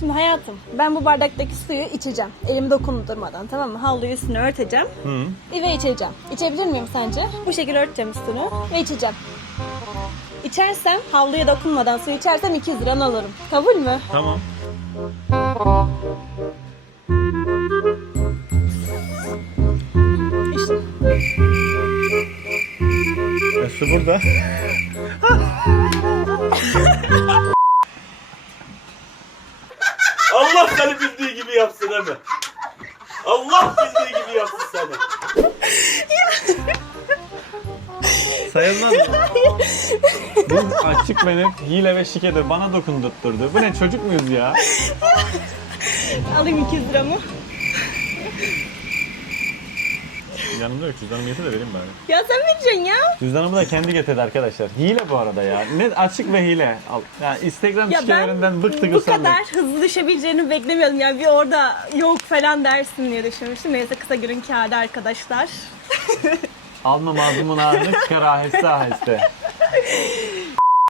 Şimdi hayatım ben bu bardaktaki suyu içeceğim. Elimi dokundurmadan tamam mı? Havluyu üstüne örteceğim. Hı. Ve içeceğim. İçebilir miyim sence? Bu şekilde örteceğim üstünü ve içeceğim. İçersem havluya dokunmadan su içersem 200 liranı alırım. Kabul mü? Tamam. İşte. E, su burada. Allah seni bildiği gibi yapsın Emre. Allah bildiği gibi yapsın seni. Sayılmaz mı? Bu açık benim hile ve şikedir. Bana dokundurtturdu. Bu ne çocuk muyuz ya? Alayım 200 liramı. Yanımda yok cüzdanımı getir de vereyim bari. Ya sen vereceksin ya. Cüzdanımı da kendi getirdi arkadaşlar. Hile bu arada ya. Ne açık ve hile. Al. Ya Instagram Ya ben şikelerinden bıktık bu usandık. kadar hızlı düşebileceğini beklemiyordum. Yani bir orada yok falan dersin diye düşünmüştüm. Neyse kısa günün kârı arkadaşlar. Alma mazlumun ağrını çıkar aheste aheste.